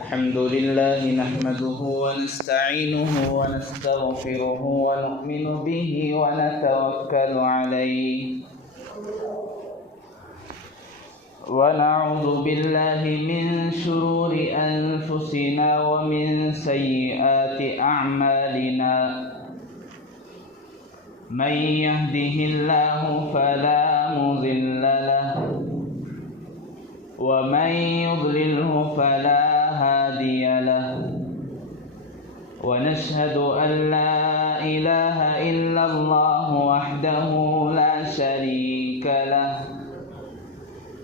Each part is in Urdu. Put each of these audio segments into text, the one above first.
الحمد لله نحمده ونستعينه ونستغفره ونؤمن به ونتوكل عليه ونعوذ بالله من شرور أنفسنا ومن سيئات أعمالنا من يهده الله فلا مضل له ومن يضلله فلا هادي له ونشهد أن لا إله إلا الله وحده لا شريك له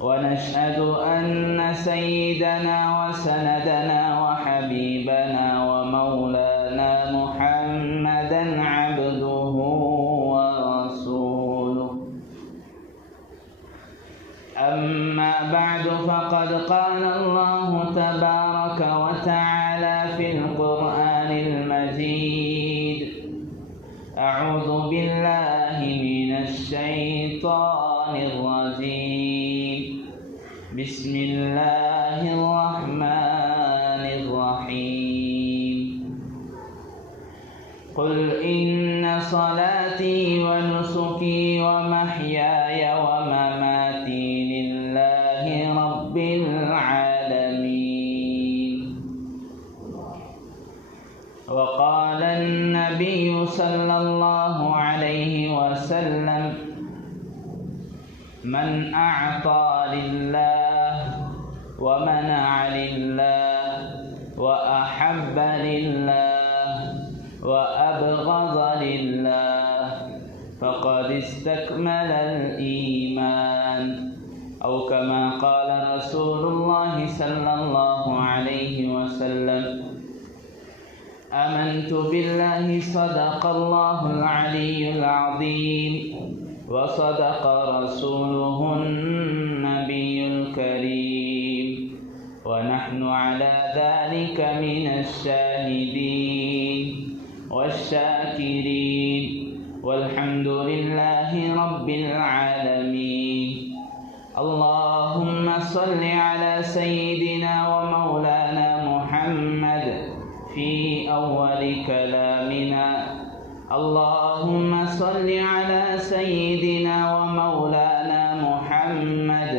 ونشهد أن سيدنا وسندنا وحبيبنا ومولانا محمدا عبده ورسوله أما بعد فقد قال الله تبارك وتعالى في القرآن المجيد أعوذ بالله من الشيطان الرجيم بسم الله الرحمن الرحيم قل إن صلاتي ونسكي ومحياي ومماتي لله رب العالمين وقال النبي صلى الله عليه وسلم من أعطى لله ومنع لله وأحب لله وأبغض لله فقد استكمل الإيمان أو كما قال رسول الله صلى الله عليه وسلم آمنت بالله صدق الله العلي العظيم وصدق رسوله النبي الكريم ونحن على ذلك من الشاهدين والشاكرين والحمد لله رب العالمين اللهم صل على سيدنا ومولانا محمد في أول كلامنا اللهم صل على سيدنا ومولانا محمد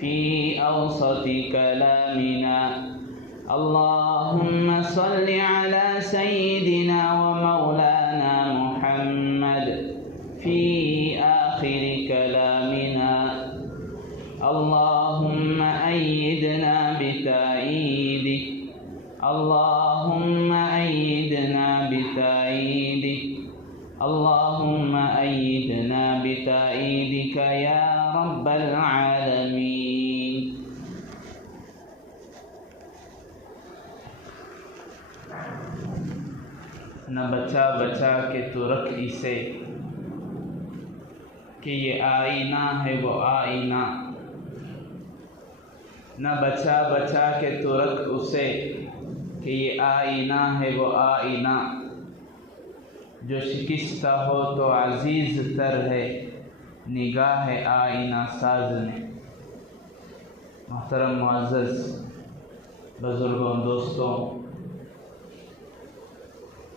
في أوسط كلامنا اللهم صل على سيدنا ومولانا محمد في آخر كلامنا اللهم أيدنا بتأييدك اللهم أيدنا بتأييدك اللهم أيدنا بتأييدك يا رب العالمين نہ بچا بچا کے تو رکھ اسے کہ یہ آئینہ ہے وہ آئینہ نہ بچا بچا کے تو رکھ اسے کہ یہ آئینہ ہے وہ آئینہ جو شکستہ ہو تو عزیز تر ہے نگاہ آئینہ ساز نے محترم معزز بزرگوں دوستوں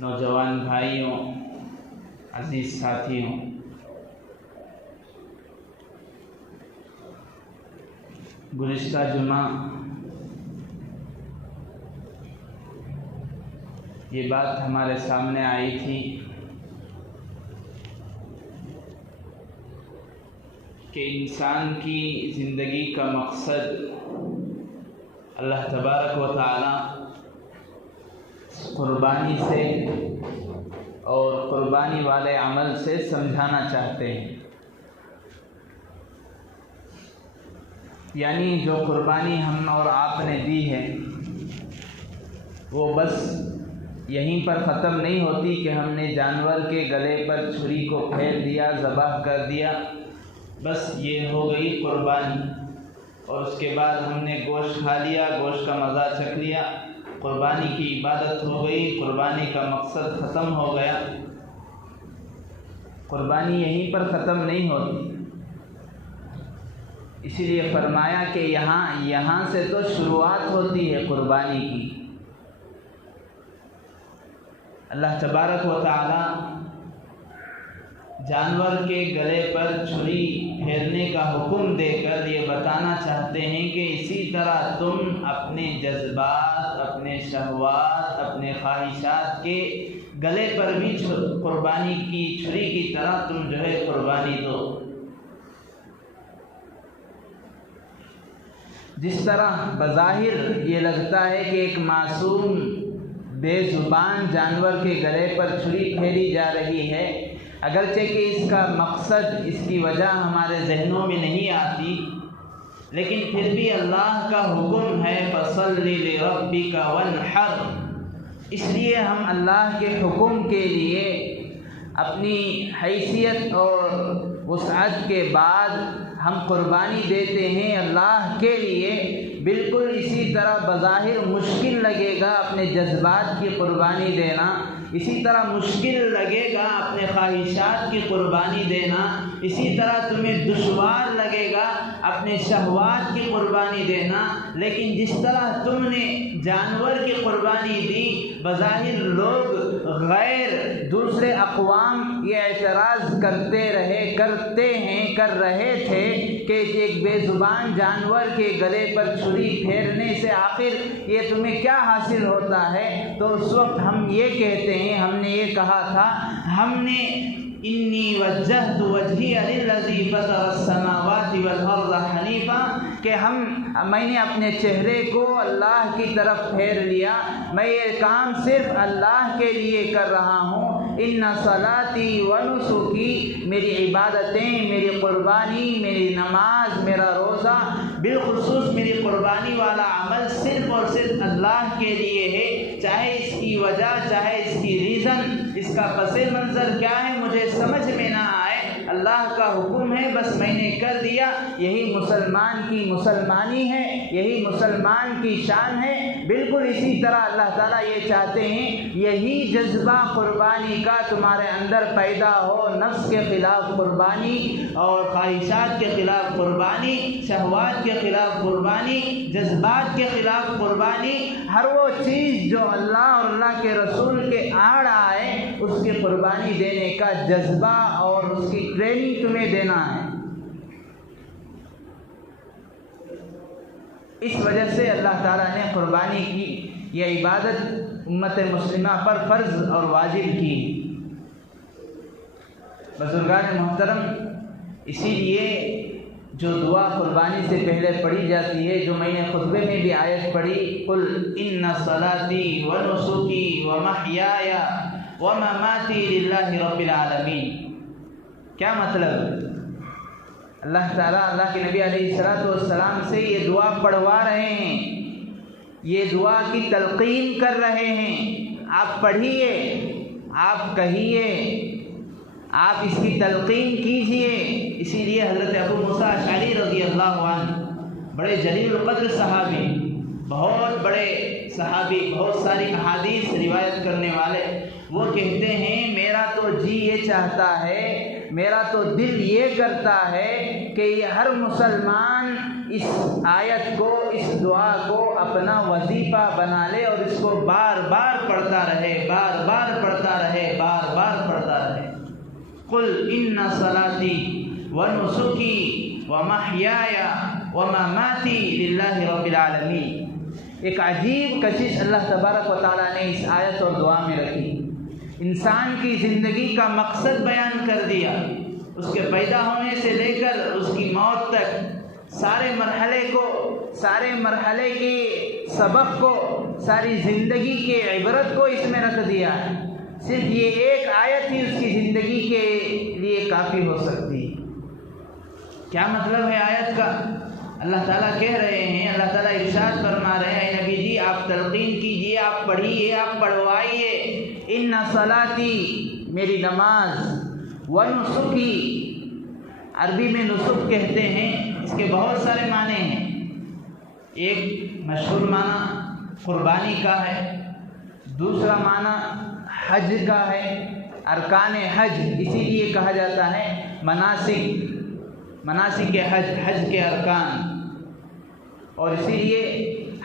نوجوان بھائیوں عزیز ساتھیوں گزشتہ جمعہ یہ بات ہمارے سامنے آئی تھی کہ انسان کی زندگی کا مقصد اللہ تبارک و تعالی قربانی سے اور قربانی والے عمل سے سمجھانا چاہتے ہیں، یعنی جو قربانی ہم اور آپ نے دی ہے وہ بس یہیں پر ختم نہیں ہوتی کہ ہم نے جانور کے گلے پر چھری کو پھیر دیا، ذبح کر دیا، بس یہ ہو گئی قربانی، اور اس کے بعد ہم نے گوشت کھا لیا، گوشت کا مزہ چکھ لیا، قربانی کی عبادت ہو گئی، قربانی کا مقصد ختم ہو گیا۔ قربانی یہیں پر ختم نہیں ہوتی، اسی لیے فرمایا کہ یہاں سے تو شروعات ہوتی ہے قربانی کی۔ اللہ تبارک و تعالی جانور کے گلے پر چھری پھیرنے کا حکم دے کر یہ بتانا چاہتے ہیں کہ اسی طرح تم اپنے جذبات، اپنے شہوات، اپنے خواہشات کے گلے پر بھی قربانی کی چھری کی طرح تم جو ہے قربانی دو۔ جس طرح بظاہر یہ لگتا ہے کہ ایک معصوم بے زبان جانور کے گلے پر چھری پھیری جا رہی ہے، اگرچہ کہ اس کا مقصد، اس کی وجہ ہمارے ذہنوں میں نہیں آتی، لیکن پھر بھی اللہ کا حکم ہے فَصَلِّ لِرَبِّكَ وَانْحَرْ، اس لیے ہم اللہ کے حکم کے لیے اپنی حیثیت اور وسعت کے بعد ہم قربانی دیتے ہیں اللہ کے لیے۔ بالکل اسی طرح بظاہر مشکل لگے گا اپنے جذبات کی قربانی دینا، اسی طرح مشکل لگے گا اپنے خواہشات کی قربانی دینا، اسی طرح تمہیں دشوار لگے گا اپنے شہوات کی قربانی دینا، لیکن جس طرح تم نے جانور کی قربانی دی، بظاہر لوگ غیر دوسرے اقوام یہ اعتراض کر رہے تھے کہ ایک بے زبان جانور کے گلے پر چھری پھیرنے سے آخر یہ تمہیں کیا حاصل ہوتا ہے؟ تو اس وقت ہم یہ کہتے ہیں، ہم نے یہ کہا تھا، ہم نے انی وجہت وجہی للذی فطر السماوات والارض حنیفا کہ میں نے اپنے چہرے کو اللہ کی طرف پھیر لیا، میں یہ کام صرف اللہ کے لیے کر رہا ہوں۔ ان صلاتی و نسکی، میری عبادتیں، میری قربانی، میری نماز، میرا روزہ، بالخصوص میری قربانی والا عمل صرف اور صرف اللہ کے لیے ہے، چاہے اس کی وجہ، چاہے اس کی ریزن، اس کا پس منظر کیا ہے مجھے سمجھ میں نہ آئے، اللہ کا حکم ہے، بس میں نے کر دیا۔ یہی مسلمان کی مسلمانی ہے، یہی مسلمان کی شان ہے۔ بالکل اسی طرح اللہ تعالیٰ یہ چاہتے ہیں یہی جذبہ قربانی کا تمہارے اندر پیدا ہو، نفس کے خلاف قربانی اور خواہشات کے خلاف قربانی، شہوات کے خلاف قربانی، جذبات کے خلاف قربانی، ہر وہ چیز جو اللہ اور اللہ کے رسول کے آڑ آئے اس کی قربانی دینے کا جذبہ اور اس کی ٹریننگ تمہیں دینا ہے۔ اس وجہ سے اللہ تعالیٰ نے قربانی کی یہ عبادت امت مسلمہ پر فرض اور واجب کی۔ بزرگان محترم، اسی لیے جو دعا قربانی سے پہلے پڑھی جاتی ہے، جو میں نے خطبے میں بھی آیت پڑھی، قل ان صلاتی و نسکی و محیای و مماتی للہ رب العالمین، کیا مطلب؟ اللہ تعالیٰ اللہ کے نبی علیہ السلام سے یہ دعا پڑھوا رہے ہیں، یہ دعا کی تلقین کر رہے ہیں، آپ پڑھیے، آپ کہیے، آپ اس کی تلقین کیجئے۔ اسی لیے حضرت ابو موسیٰ اشعری رضی اللہ عنہ، بڑے جلیل القدر صحابی، بہت بڑے صحابی، بہت ساری احادیث روایت کرنے والے، وہ کہتے ہیں میرا تو جی یہ چاہتا ہے، میرا تو دل یہ کرتا ہے کہ یہ ہر مسلمان اس آیت کو، اس دعا کو اپنا وظیفہ بنا لے اور اس کو بار بار پڑھتا رہے، بار بار پڑھتا رہے، بار بار پڑھتا رہے۔ قل ان صلاتی و نسکی و محیای و مماتی للہ رب العالمین۔ ایک عجیب کشش اللہ تبارک و تعالیٰ نے اس آیت اور دعا میں رکھی، انسان کی زندگی کا مقصد بیان کر دیا، اس کے پیدا ہونے سے لے کر اس کی موت تک سارے مرحلے کے سبق کو، ساری زندگی کے عبرت کو اس میں رکھ دیا ہے۔ صرف یہ ایک آیت ہی اس کی زندگی کے لیے کافی ہو سکتی ہے۔ کیا مطلب ہے آیت کا؟ اللہ تعالیٰ کہہ رہے ہیں، اللہ تعالیٰ ارشاد فرما رہے ہیں، نبی جی آپ تلقین کیجئے، آپ پڑھیے، آپ پڑھوائیے، ان صلاتی، میری نماز، و نسکی، عربی میں نسک کہتے ہیں، اس کے بہت سارے معنی ہیں۔ ایک مشہور معنی قربانی کا ہے، دوسرا معنی حج کا ہے، ارکان حج، اسی لیے کہا جاتا ہے مناسک۔ مناسک حج کے ارکان، اور اسی لیے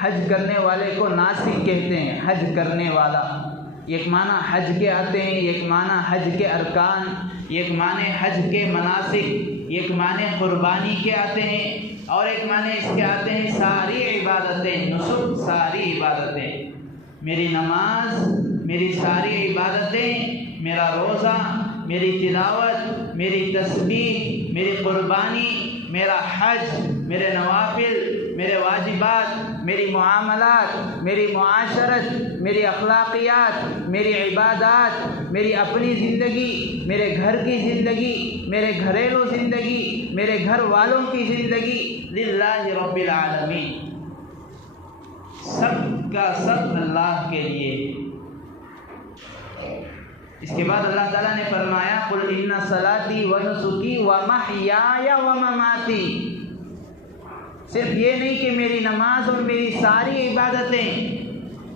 حج کرنے والے کو ناسک کہتے ہیں، حج کرنے والا۔ ایک معنی حج کے آتے ہیں، ایک معنی حج کے ارکان، ایک معنی حج کے مناسک، ایک معنی قربانی کے آتے ہیں، اور ایک معنی اس کے آتے ہیں ساری عبادتیں، نسک، ساری عبادتیں، میری نماز، میری ساری عبادتیں، میرا روزہ، میری تلاوت، میری تسبیح، میری قربانی، میرا حج، میرے نوافل، میرے واجبات، میری معاملات، میری معاشرت، میری اخلاقیات، میری عبادات، میری اپنی زندگی، میرے گھر کی زندگی، میرے گھریلو زندگی، میرے گھر والوں کی زندگی، للہ رب العالمین، سب کا سب اللہ کے لیے۔ اس کے بعد اللہ تعالیٰ نے فرمایا قل ان صلاتی ونسکی ومحیای ومماتی، صرف یہ نہیں کہ میری نماز اور میری ساری عبادتیں،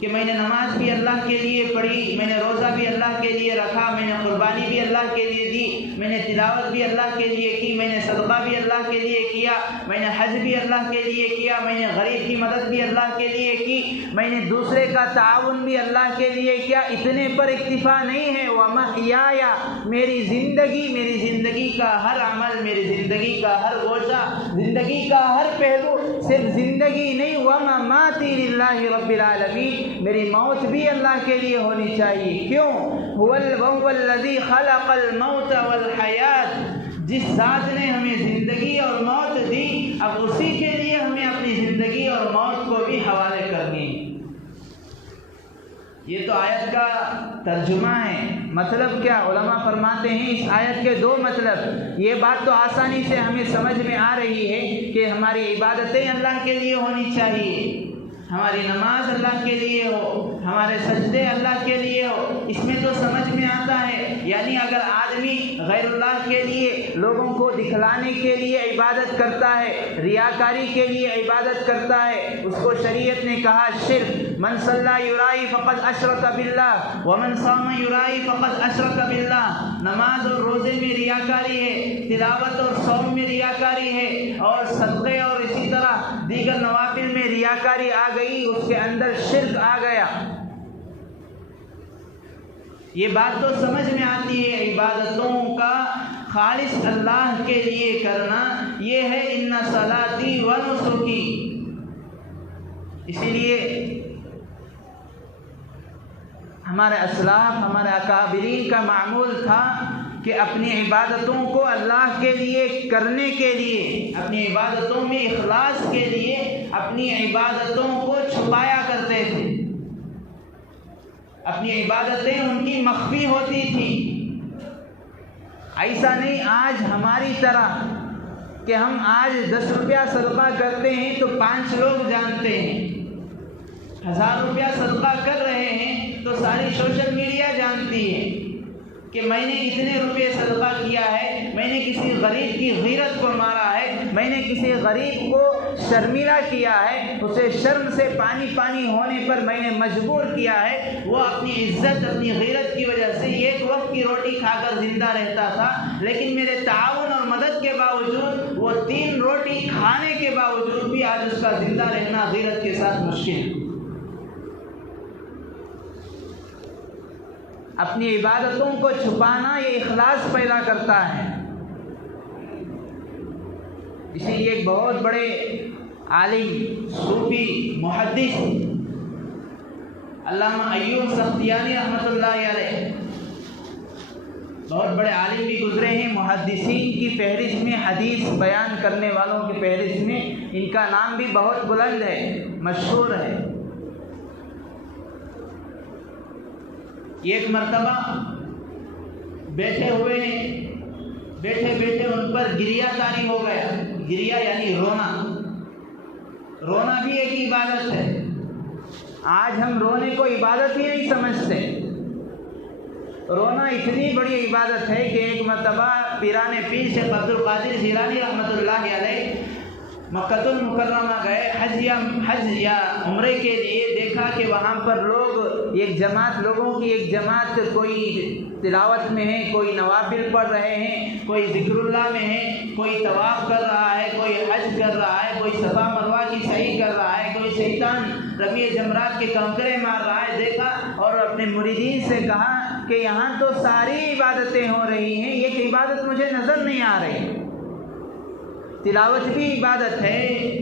کہ میں نے نماز بھی اللہ کے لیے پڑھی، میں نے روزہ بھی اللہ کے لیے رکھا، میں نے قربانی بھی اللہ کے لیے دی، میں نے تلاوت بھی اللہ کے لیے کی، میں نے صدقہ بھی اللہ کے لیے کیا، میں نے حج بھی اللہ کے لیے کیا، میں نے غریب کی مدد بھی اللہ کے لیے کی، میں نے دوسرے کا تعاون بھی اللہ کے لیے کیا۔ اتنے پر اکتفا نہیں ہے، ومحیای، میری زندگی کا ہر عمل، میری زندگی کا ہر گوشہ، زندگی کا ہر پہلو، صرف زندگی نہیں، ومماتی للہ رب العالمین، میری موت بھی اللہ کے لیے ہونی چاہیے۔ کیوں؟ هو الذی خلق الموت والحیات، جس ذات نے ہمیں زندگی اور موت دی، اب اسی کے لیے ہمیں اپنی زندگی اور موت کو بھی حوالے کرنی ہے۔ یہ تو آیت کا ترجمہ ہے۔ مطلب کیا؟ علماء فرماتے ہیں اس آیت کے دو مطلب۔ یہ بات تو آسانی سے ہمیں سمجھ میں آ رہی ہے کہ ہماری عبادتیں اللہ کے لیے ہونی چاہیے، ہماری نماز اللہ کے لیے ہو، ہمارے سجدے اللہ کے لیے ہو، اس میں تو سمجھ میں آتا ہے۔ یعنی اگر آدمی غیر اللہ کے لیے، لوگوں کو دکھلانے کے لیے عبادت کرتا ہے، ریاکاری کے لیے عبادت کرتا ہے، اس کو شریعت نے کہا شرک، من صلی یرائی فقد اشرک باللہ ومن صام یرائی فقد اشرک باللہ۔ نماز اور روزے میں ریاکاری ہے، تلاوت اور صوم میں ریاکاری ہے، اور صدقے اور اسی طرح دیگر نوافل میں ریاکاری آ گئی، اس کے اندر شرک آ گیا۔ یہ بات تو سمجھ میں آتی ہے، عبادتوں کا خالص اللہ کے لیے کرنا، یہ ہے ان صلاتی ونسکی۔ اسی لیے ہمارے اسلاف، ہمارے اکابرین کا معمول تھا کہ اپنی عبادتوں کو اللہ کے لیے کرنے کے لیے، اپنی عبادتوں میں اخلاص کے لیے اپنی عبادتوں کو چھپایا کرتے تھے۔ اپنی عبادتیں ان کی مخفی ہوتی تھیں۔ ایسا نہیں آج ہماری طرح کہ ہم آج 10 روپیہ صدقہ کرتے ہیں تو 5 لوگ جانتے ہیں، 1000 روپیہ صدقہ کر رہے ہیں تو ساری سوشل میڈیا جانتی ہے کہ میں نے اتنے روپے صدقہ کیا ہے، میں نے کسی غریب کی غیرت کو مارا ہے، میں نے کسی غریب کو شرمیلا کیا ہے، اسے شرم سے پانی پانی ہونے پر میں نے مجبور کیا ہے، وہ اپنی عزت، اپنی غیرت کی وجہ سے ایک وقت کی روٹی کھا کر زندہ رہتا تھا، لیکن میرے تعاون اور مدد کے باوجود، وہ 3 روٹی کھانے کے باوجود بھی آج اس کا زندہ رہنا غیرت کے ساتھ مشکل ہے۔ اپنی عبادتوں کو چھپانا یہ اخلاص پیدا کرتا ہے۔ اسی لیے ایک بہت بڑے عالم، صوفی، محدث علامہ ایوب سختیانی رحمۃ اللہ علیہ، بہت بڑے عالم بھی گزرے ہیں، محدثین کی فہرست میں، حدیث بیان کرنے والوں کی فہرست میں ان کا نام بھی بہت بلند ہے، مشہور ہے۔ ایک مرتبہ بیٹھے ہوئے ہیں، بیٹھے بیٹھے ان پر گریہ طاری ہو گیا۔ گریہ یعنی رونا، رونا بھی ایک عبادت ہے۔ آج ہم رونے کو عبادت ہی نہیں سمجھتے۔ رونا اتنی بڑی عبادت ہے کہ ایک مرتبہ پیران پیر شیخ عبد القادر جیلانی رحمۃ اللہ علیہ مکہ المکرمہ گئے حج یا عمرے کے لیے، دیکھا کہ وہاں پر لوگ، ایک جماعت، لوگوں کی ایک جماعت کوئی تلاوت میں ہیں، کوئی نوافل پڑھ رہے ہیں، کوئی ذکر اللہ میں ہے، کوئی طواف کر رہا ہے، کوئی حج کر رہا ہے، کوئی صفا مروہ کی سعی کر رہا ہے، کوئی شیطان رمی جمرات کے کنکرے مار رہا ہے، دیکھا اور اپنے مریدین سے کہا کہ یہاں تو ساری عبادتیں ہو رہی ہیں، ایک عبادت مجھے نظر نہیں آ رہی۔ تلاوت بھی عبادت ہے،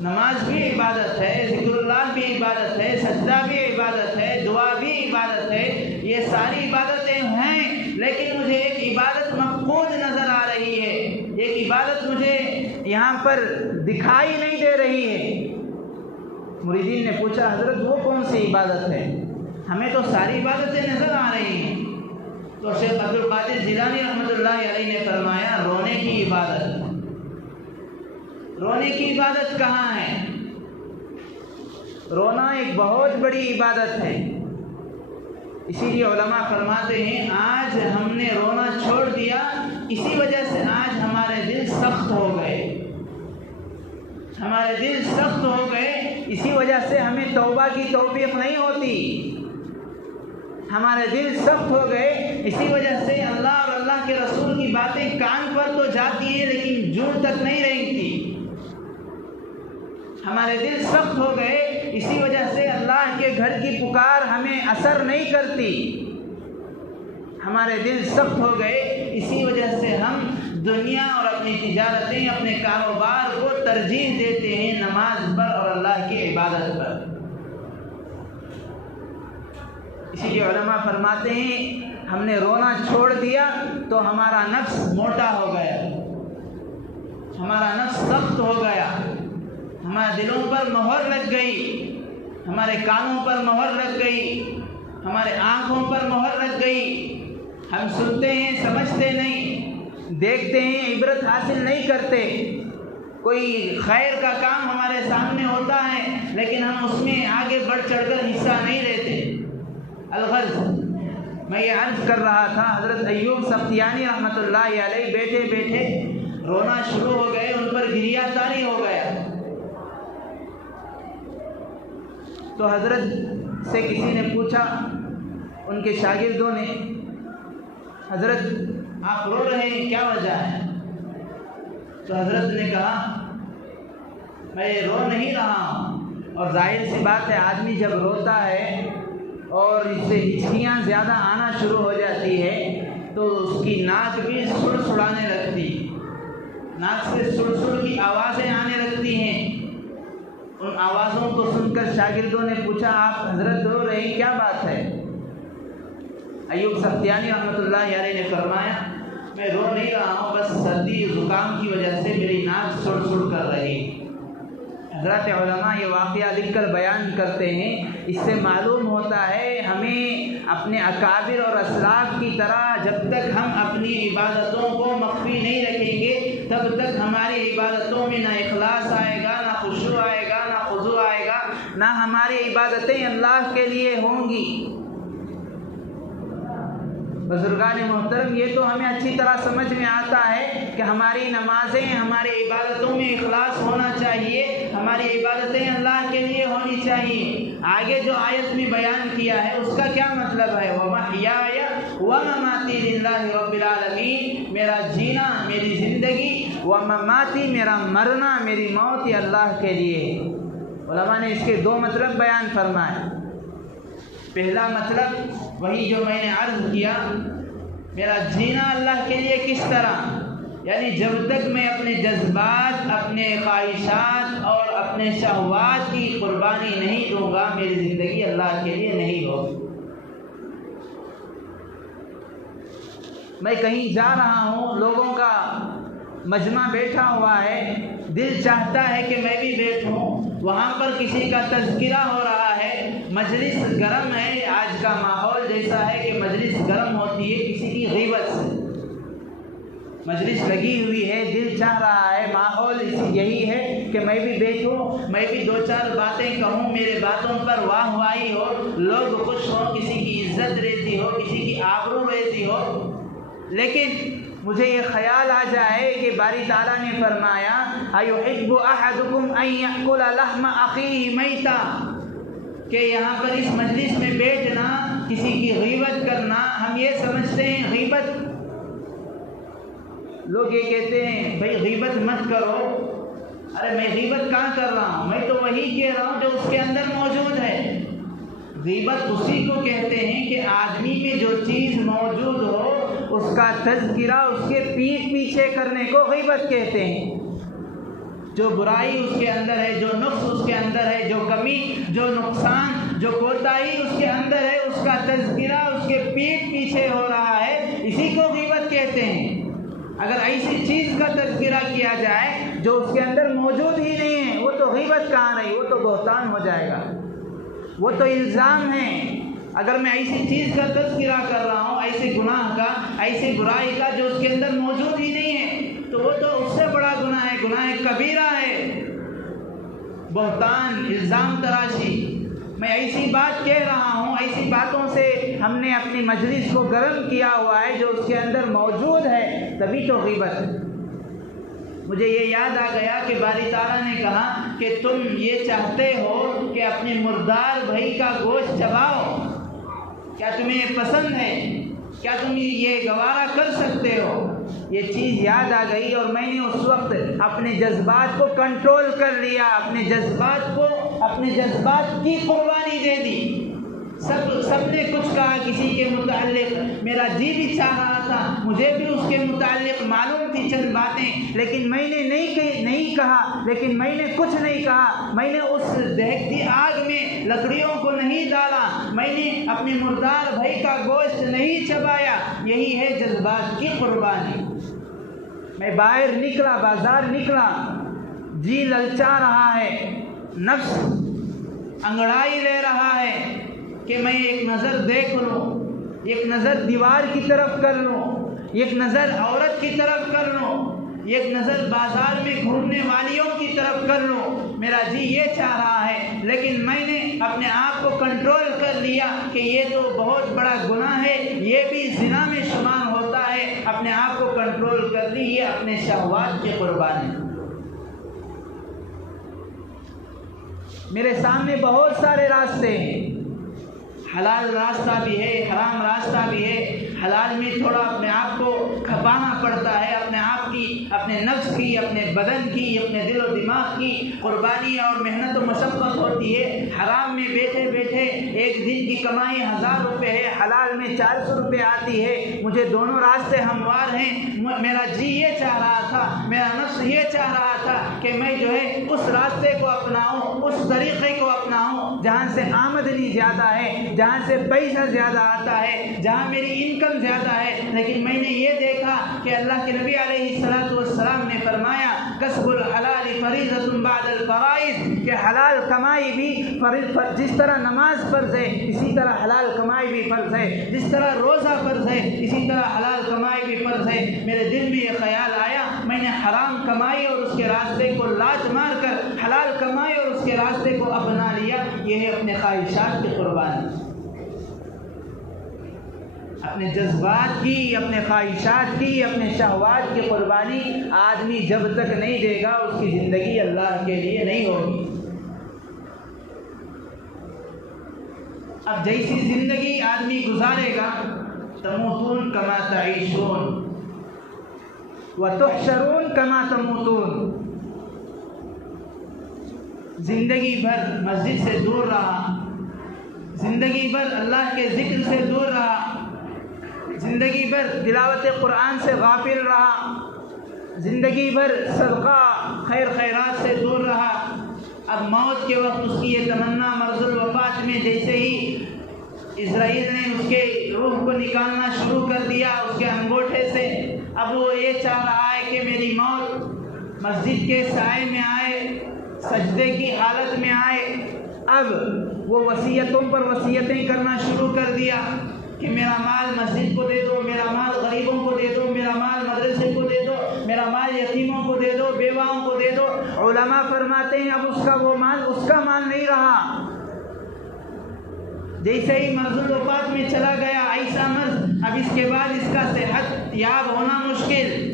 نماز بھی عبادت ہے، ذکر اللہ بھی عبادت ہے، سجدہ بھی عبادت ہے، دعا بھی عبادت ہے، یہ ساری عبادتیں ہیں، لیکن مجھے ایک عبادت مفقود نظر آ رہی ہے، ایک عبادت مجھے یہاں پر دکھائی نہیں دے رہی ہے۔ مریدین نے پوچھا حضرت وہ کون سی عبادت ہے؟ ہمیں تو ساری عبادتیں نظر آ رہی ہیں۔ تو شیخ عبد القادر جیلانی رحمۃ اللہ علیہ نے فرمایا رونے کی عبادت، رونے کی عبادت کہاں ہے؟ رونا ایک بہت بڑی عبادت ہے، اسی لیے علماء فرماتے ہیں آج ہم نے رونا چھوڑ دیا، اسی وجہ سے آج ہمارے دل سخت ہو گئے، ہمارے دل سخت ہو گئے، اسی وجہ سے ہمیں توبہ کی توفیق نہیں ہوتی، ہمارے دل سخت ہو گئے، اسی وجہ سے اللہ اور اللہ کے رسول کی باتیں کان پر تو جاتی ہیں لیکن جوڑ تک نہیں رہتی، ہمارے دل سخت ہو گئے، اسی وجہ سے اللہ کے گھر کی پکار ہمیں اثر نہیں کرتی، ہمارے دل سخت ہو گئے، اسی وجہ سے ہم دنیا اور اپنی تجارتیں، اپنے کاروبار کو ترجیح دیتے ہیں نماز پر اور اللہ کی عبادت پر۔ اسی لیے علماء فرماتے ہیں ہم نے رونا چھوڑ دیا تو ہمارا نفس موٹا ہو گیا، ہمارا نفس سخت ہو گیا، ہمارے دلوں پر مہر لگ گئی، ہمارے کانوں پر مہر لگ گئی، ہمارے آنکھوں پر مہر لگ گئی، ہم سنتے ہیں سمجھتے نہیں، دیکھتے ہیں عبرت حاصل نہیں کرتے، کوئی خیر کا کام ہمارے سامنے ہوتا ہے لیکن ہم اس میں آگے بڑھ چڑھ کر حصہ نہیں لیتے۔ الغرض میں یہ عرض کر رہا تھا حضرت ایوب سختیانی رحمۃ اللہ علیہ بیٹھے بیٹھے رونا شروع ہو گئے، ان پر گریہ طاری ہو گیا، تو حضرت سے کسی نے پوچھا، ان کے شاگردوں نے، حضرت آپ رو رہے ہیں کیا وجہ ہے؟ تو حضرت نے کہا میں رو نہیں رہا ہوں، اور ظاہر سی بات ہے آدمی جب روتا ہے اور اس سے ہچکیاں زیادہ آنا شروع ہو جاتی ہے تو اس کی ناک بھی سڑ سڑانے لگتی، ناک سے سڑ سڑ کی آوازیں آنے لگتی ہیں۔ ان آوازوں کو سن کر شاگردوں نے پوچھا آپ حضرت رو رہے ہیں کیا بات ہے؟ ایوب سختیانی رحمۃ اللہ علیہ نے فرمایا میں رو نہیں رہا ہوں، بس سردی زکام کی وجہ سے میری ناک سڑ سڑ کر رہی۔ حضرات علماء یہ واقعہ لکھ کر بیان کرتے ہیں، اس سے معلوم ہوتا ہے ہمیں اپنے اکابر اور اسلاف کی طرح جب تک ہم اپنی عبادتوں کو مخفی نہیں رکھیں گے تب تک ہماری عبادتوں میں نہ اخلاص آئے گا، نہ خشوع آئے گا، نہ خضوع آئے گا، نہ ہماری عبادتیں اللہ کے لیے ہوں گی۔ بزرگان محترم یہ تو ہمیں اچھی طرح سمجھ میں آتا ہے کہ ہماری نمازیں، ہماری عبادتوں میں اخلاص ہونا چاہیے، ہماری عبادتیں اللہ کے لیے ہونی چاہیے۔ آگے جو آیت میں بیان کیا ہے اس کا کیا مطلب ہے؟ وَمَحْيَايَ وَمَمَاتِي لِلَّهِ رَبِّ الْعَالَمِينَ، میرا جینا، میری زندگی، وَمَمَاتِي میرا مرنا، میری موت یہ اللہ کے لیے ہے۔ علماء نے اس کے دو مطلب بیان فرمائے۔ پہلا مطلب وہی جو میں نے عرض کیا، میرا جینا اللہ کے لیے کس طرح، یعنی جب تک میں اپنے جذبات، اپنے خواہشات اور اپنے شہوات کی قربانی نہیں دوں گا میری زندگی اللہ کے لیے نہیں ہوگی۔ میں کہیں جا رہا ہوں، لوگوں کا مجمع بیٹھا ہوا ہے، دل چاہتا ہے کہ میں بھی بیٹھوں، وہاں پر کسی کا تذکرہ ہو رہا ہے، مجلس گرم ہے، آج کا ماحول جیسا ہے کہ مجلس گرم ہوتی ہے کسی کی غیبت سے، مجلس لگی ہوئی ہے، دل چاہ رہا ہے، ماحول یہی ہے کہ میں بھی بیٹھوں، میں بھی دو چار باتیں کہوں، میرے باتوں پر واہ واہی ہو، لوگ خوش ہوں، کسی کی عزت ریزی ہو، کسی کی آبرو ریزی ہو، لیکن مجھے یہ خیال آ جائے کہ باری تعالیٰ نے فرمایا اَيُحِبُّ أَحَدُكُمْ أَن يَأْكُلَ لَحْمَ أَخِيهِ مَيْتًا، کہ یہاں پر اس مجلس میں بیٹھنا کسی کی غیبت کرنا ہم یہ سمجھتے ہیں غیبت، لوگ یہ کہتے ہیں بھائی غیبت مت کرو، ارے میں غیبت کہاں کر رہا ہوں، میں تو وہی کہہ رہا ہوں جو اس کے اندر موجود ہے۔ غیبت اسی کو کہتے ہیں کہ آدمی میں جو چیز موجود ہو اس کا تذکرہ اس کے پیٹھ پیچھے کرنے کو غیبت کہتے ہیں۔ جو برائی اس کے اندر ہے، جو نقص اس کے اندر ہے، جو کمی، جو نقصان، جو کوتاہی اس کے اندر ہے، اس کا تذکرہ اس کے پیٹھ پیچھے ہو رہا ہے، اسی کو غیبت کہتے ہیں۔ اگر ایسی چیز کا تذکرہ کیا جائے جو اس کے اندر موجود ہی نہیں ہے، وہ تو غیبت کہاں رہی، وہ تو بہتان ہو جائے گا، وہ تو الزام ہے۔ اگر میں ایسی چیز کا تذکرہ کر رہا ہوں، ایسے گناہ کا، ایسی برائی کا جو اس کے اندر موجود ہی نہیں ہے، تو وہ تو اس سے بڑا گناہ ہے، گناہ کبیرہ ہے۔ بہتان، الزام تراشی، میں ایسی بات کہہ رہا ہوں، ایسی باتوں سے ہم نے اپنی مجلس کو گرم کیا ہوا ہے جو اس کے اندر موجود ہے، تبھی تو غیبت ہے۔ مجھے یہ یاد آ گیا کہ باری تعالیٰ نے کہا کہ تم یہ چاہتے ہو کہ اپنے مردار بھائی کا گوشت چباؤ، کیا تمہیں پسند ہے؟ کیا تم یہ گوارا کر سکتے ہو؟ یہ چیز یاد آ گئی اور میں نے اس وقت اپنے جذبات کو کنٹرول کر لیا، اپنے جذبات کی قربانی دے دی۔ سب نے کچھ کہا کسی کے متعلق، میرا جی بھی چاہ رہا تھا، مجھے بھی اس کے متعلق معلوم تھی چند باتیں، لیکن میں نے نہیں کہا، لیکن میں نے کچھ نہیں کہا، میں نے اس دہکتی آگ میں لکڑیوں کو نہیں ڈالا، میں نے اپنے مردار بھائی کا گوشت نہیں چبایا۔ یہی ہے جذبات کی قربانی۔ میں باہر نکلا، بازار نکلا، جی للچا رہا ہے، نفس انگڑائی لے رہا ہے کہ میں ایک نظر دیکھ لوں، ایک نظر دیوار کی طرف کر لوں، ایک نظر عورت کی طرف کر لوں، ایک نظر بازار میں گھومنے والیوں کی طرف کر لوں، میرا جی یہ چاہ رہا ہے، لیکن میں نے اپنے آپ کو کنٹرول کر لیا کہ یہ تو بہت بڑا گناہ ہے، یہ بھی زنا میں شمار ہوتا ہے، اپنے آپ کو کنٹرول کر لی، یہ اپنے شہوات کی قربانی۔ میرے سامنے بہت سارے راستے ہیں، حلال راستہ بھی ہے، حرام راستہ بھی ہے۔ حلال میں تھوڑا اپنے آپ کو کھپانا پڑتا ہے، اپنے آپ کی، اپنے نفس کی، اپنے بدن کی، اپنے دل و دماغ کی قربانی اور محنت و مشقت ہوتی ہے۔ حرام میں بیٹھے بیٹھے ایک دن کی کمائی 1000 روپے ہے، حلال میں 400 روپے آتی ہے، مجھے دونوں راستے ہموار ہیں۔ میرا جی یہ چاہ رہا تھا، میرا نفس یہ چاہ رہا تھا کہ میں جو ہے اس راستے کو اپناؤں، اس طریقے کو اپناؤں جہاں سے آمدنی زیادہ ہے، جہاں سے پیسہ زیادہ آتا ہے، جہاں میری انکم زیادہ ہے۔ لیکن میں نے یہ دیکھا کہ اللہ کے نبی علیہ الصلوۃ والسلام نے فرمایا کسب الحلال فریضۃ بعد الفرائض، کہ حلال کمائی بھی جس طرح نماز فرض ہے اسی طرح حلال کمائی بھی فرض ہے، جس طرح روزہ فرض ہے اسی طرح حلال کمائی بھی فرض ہے۔ میرے دل میں یہ خیال آیا، میں نے حرام کمائی اور اس کے راستے کو لات مار کر حلال کمائی اور اس کے راستے کو اپنا لیا۔ یہ ہے اپنے خواہشات کی قربانی، اپنے جذبات کی، اپنے خواہشات کی، اپنے شہوات کی قربانی آدمی جب تک نہیں دے گا اس کی زندگی اللہ کے لیے نہیں ہوگی۔ اب جیسی زندگی آدمی گزارے گا، تموتون کما تعیشون وتحشرون کما تموتون، زندگی بھر مسجد سے دور رہا، زندگی بھر اللہ کے ذکر سے دور رہا، زندگی بھر تلاوت قرآن سے غافل رہا، زندگی بھر صدقہ خیر خیرات سے دور رہا۔ اب موت کے وقت اس کی یہ تمنا مرض الوفات میں جیسے ہی اسرائیل نے اس کے روح کو نکالنا شروع کر دیا اس کے انگوٹھے سے، اب وہ یہ چاہ رہا ہے کہ میری موت مسجد کے سائے میں آئے، سجدے کی حالت میں آئے۔ اب وہ وصیتوں پر وصیتیں کرنا شروع کر دیا کہ میرا مال مسجد کو دے دو، میرا مال غریبوں کو دے دو، میرا مال مدرسے کو دے دو، میرا مال یتیموں کو دے دو، بیواؤں کو دے دو۔ علماء فرماتے ہیں اب اس کا وہ مال اس کا مال نہیں رہا، جیسے ہی مرض الوفات میں چلا گیا ایسا مرض، اب اس کے بعد اس کا صحت یاب ہونا مشکل۔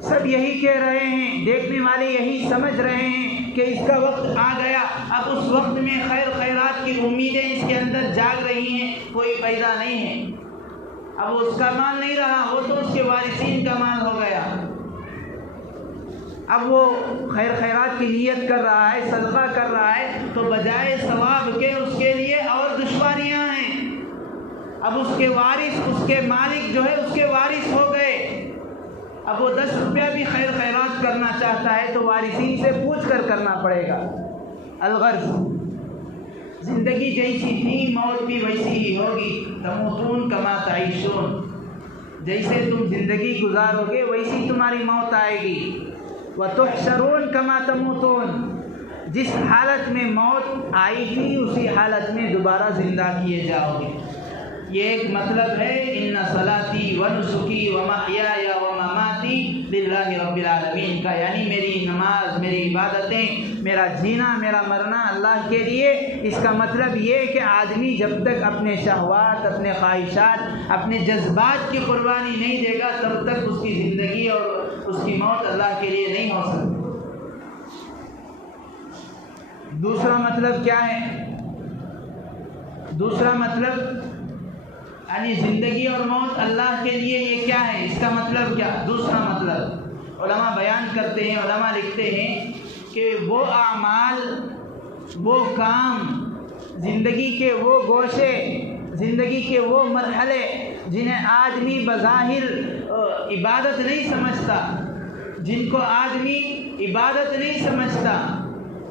سب یہی کہہ رہے ہیں، دیکھنے والے یہی سمجھ رہے ہیں کہ اس کا وقت آ گیا، اب اس وقت میں خیر خیرات کی امیدیں اس کے اندر جاگ رہی ہیں، کوئی پیدا نہیں ہے، اب وہ اس کا مال نہیں رہا، وہ تو اس کے وارثین کا مال ہو گیا۔ اب وہ خیر خیرات کی نیت کر رہا ہے، صدقہ کر رہا ہے، تو بجائے ثواب کے اس کے لیے اور دشواریاں ہیں۔ اب اس کے وارث، اس کے مالک جو ہے اس کے وارث ہو گئے، اب وہ 10 روپیہ بھی خیر خیرات کرنا چاہتا ہے تو وارثین سے پوچھ کر کرنا پڑے گا۔ الغرض زندگی جیسی تھی موت بھی ویسی ہی ہوگی، تموتون کما تعیشون، جیسے تم زندگی گزارو گے ویسی تمہاری موت آئے گی۔ وتحشرون کما تموتون، جس حالت میں موت آئی تھی اسی حالت میں دوبارہ زندہ کیے جاؤ گے۔ یہ ایک مطلب ہے ان صلاتی ونسکی ومحیای ومماتی للہ رب العالمین کا، یعنی میری نماز، میری عبادتیں، میرا جینا، میرا مرنا اللہ کے لیے۔ اس کا مطلب یہ کہ آدمی جب تک اپنے شہوات، اپنے خواہشات، اپنے جذبات کی قربانی نہیں دے گا تب تک اس کی زندگی اور اس کی موت اللہ کے لیے نہیں ہو سکتی۔ دوسرا مطلب کیا ہے؟ دوسرا مطلب یعنی زندگی اور موت اللہ کے لیے، یہ کیا ہے؟ اس کا مطلب کیا؟ دوسرا مطلب علماء بیان کرتے ہیں، علماء لکھتے ہیں کہ وہ اعمال، وہ کام، زندگی کے وہ گوشے، زندگی کے وہ مرحلے جنہیں آدمی بظاہر عبادت نہیں سمجھتا، جن کو آدمی عبادت نہیں سمجھتا،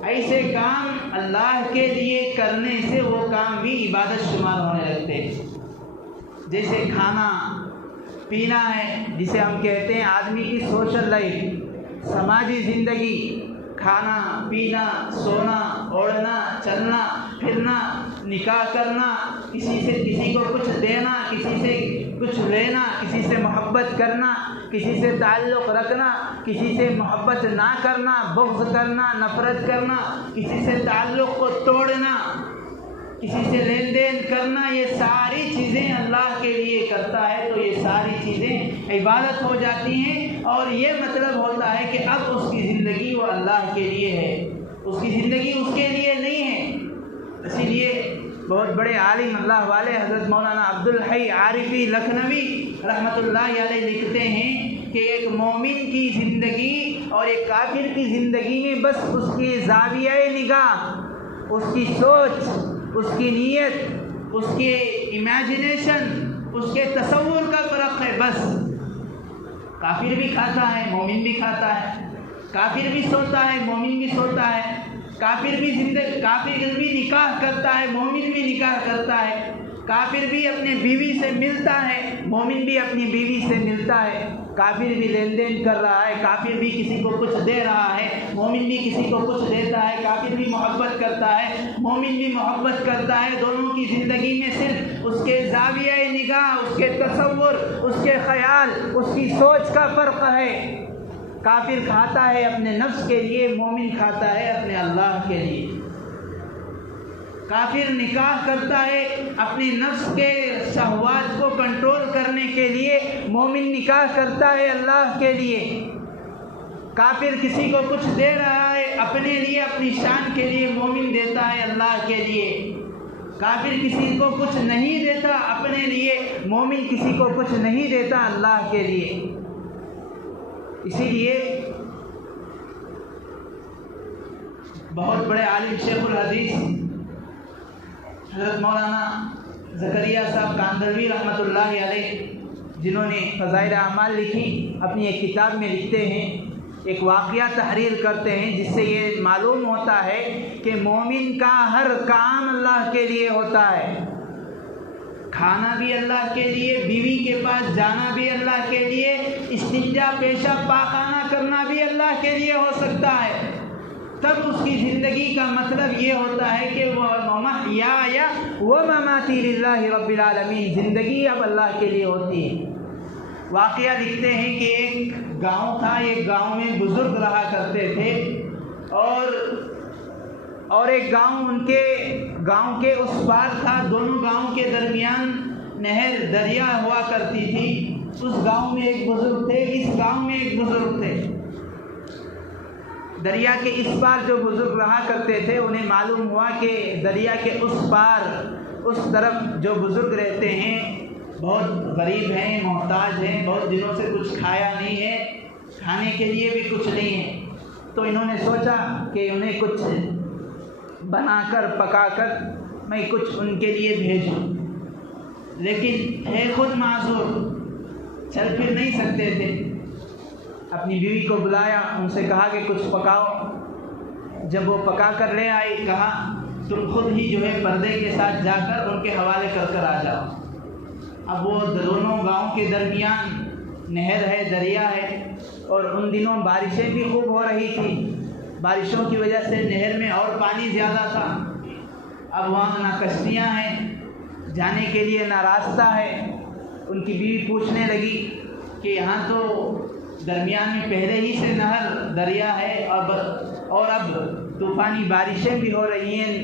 ایسے کام اللہ کے لیے کرنے سے وہ کام بھی عبادت شمار ہونے لگتے ہیں۔ جیسے کھانا پینا ہے، جسے ہم کہتے ہیں آدمی کی سوشل لائف، سماجی زندگی، کھانا پینا، سونا، اوڑھنا، چلنا پھرنا، نکاح کرنا، کسی سے کسی کو کچھ دینا، کسی سے کچھ لینا، کسی سے محبت کرنا، کسی سے تعلق رکھنا، کسی سے محبت نہ کرنا، بغض کرنا، نفرت کرنا، کسی سے تعلق کو توڑنا، کسی سے لین دین کرنا، یہ ساری چیزیں اللہ کے لیے کرتا ہے تو یہ ساری چیزیں عبادت ہو جاتی ہیں، اور یہ مطلب ہوتا ہے کہ اب اس کی زندگی وہ اللہ کے لیے ہے، اس کی زندگی اس کے لیے نہیں ہے۔ اسی لیے بہت بڑے عالم اللہ والے حضرت مولانا عبدالحی عارفی لکھنوی رحمۃ اللہ علیہ لکھتے ہیں کہ ایک مومن کی زندگی اور ایک کافر کی زندگی میں بس اس کی زاویہ نگاہ، اس کی سوچ، اس کی نیت، اس کے امیجنیشن، اس کے تصور کا فرق ہے بس۔ کافر بھی کھاتا ہے، مومن بھی کھاتا ہے، کافر بھی سوتا ہے، مومن بھی سوتا ہے، کافر بھی نکاح کرتا ہے، مومن بھی نکاح کرتا ہے، کافر بھی اپنے بیوی سے ملتا ہے، مومن بھی اپنی بیوی سے ملتا ہے، کافر بھی لین دین کر رہا ہے، کافر بھی کسی کو کچھ دے رہا ہے، مومن بھی کسی کو کچھ دیتا ہے، کافر بھی محبت کرتا ہے، مومن بھی محبت کرتا ہے۔ دونوں کی زندگی میں صرف اس کے زاویہ نگاہ، اس کے تصور، اس کے خیال، اس کی سوچ کا فرق ہے۔ کافر کھاتا ہے اپنے نفس کے لیے، مومن کھاتا ہے اپنے اللہ کے لیے۔ کافر نکاح کرتا ہے اپنے نفس کے شہوات کو کنٹرول کرنے کے لیے، مومن نکاح کرتا ہے اللہ کے لیے۔ کافر کسی کو کچھ دے رہا ہے اپنے لیے، اپنی شان کے لیے، مومن دیتا ہے اللہ کے لیے۔ کافر کسی کو کچھ نہیں دیتا اپنے لیے، مومن کسی کو کچھ نہیں دیتا اللہ کے لیے۔ اسی لیے بہت بڑے عالم شیخ الحدیث حضرت مولانا زکریا صاحب کاندھلوی رحمۃ اللہ علیہ، جنہوں نے فضائل اعمال لکھی، اپنی ایک کتاب میں لکھتے ہیں، ایک واقعہ تحریر کرتے ہیں جس سے یہ معلوم ہوتا ہے کہ مومن کا ہر کام اللہ کے لیے ہوتا ہے۔ کھانا بھی اللہ کے لیے، بیوی کے پاس جانا بھی اللہ کے لیے، استنجا پیشاب پاخانہ کرنا بھی اللہ کے لیے ہو سکتا ہے۔ تب اس کی زندگی کا مطلب یہ ہوتا ہے کہ وہ محیای ومماتی للہ رب العالمین، زندگی اب اللہ کے لیے ہوتی ہے۔ واقعہ لکھتے ہیں کہ ایک گاؤں تھا، ایک گاؤں میں بزرگ رہا کرتے تھے، اور ایک گاؤں ان کے گاؤں کے اس پار تھا، دونوں گاؤں کے درمیان نہر دریا ہوا کرتی تھی۔ اس گاؤں میں ایک بزرگ تھے، اس گاؤں میں ایک بزرگ تھے۔ دریا کے اس پار جو بزرگ رہا کرتے تھے انہیں معلوم ہوا کہ دریا کے اس پار اس طرف جو بزرگ رہتے ہیں بہت غریب ہیں، محتاج ہیں، بہت دنوں سے کچھ کھایا نہیں ہے، کھانے کے لیے بھی کچھ نہیں ہے۔ تو انہوں نے سوچا کہ انہیں کچھ بنا کر پکا کر میں کچھ ان کے لیے بھیجوں، لیکن ہے خود معذور، چل پھر نہیں سکتے تھے۔ اپنی بیوی کو بلایا، ان سے کہا کہ کچھ پکاؤ۔ جب وہ پکا کر لے آئی، کہا تم خود ہی جو ہے پردے کے ساتھ جا کر ان کے حوالے کر کر آ جاؤ۔ اب وہ دونوں گاؤں کے درمیان نہر ہے، دریا ہے، اور ان دنوں بارشیں بھی خوب ہو رہی تھی، بارشوں کی وجہ سے نہر میں اور پانی زیادہ تھا۔ اب وہاں نہ کشتیاں ہیں، جانے کے لیے نہ راستہ ہے۔ ان کی بیوی پوچھنے لگی کہ یہاں تو درمیان میں پہلے ہی سے نہر دریا ہے، اور اب طوفانی بارشیں بھی ہو رہی ہیں،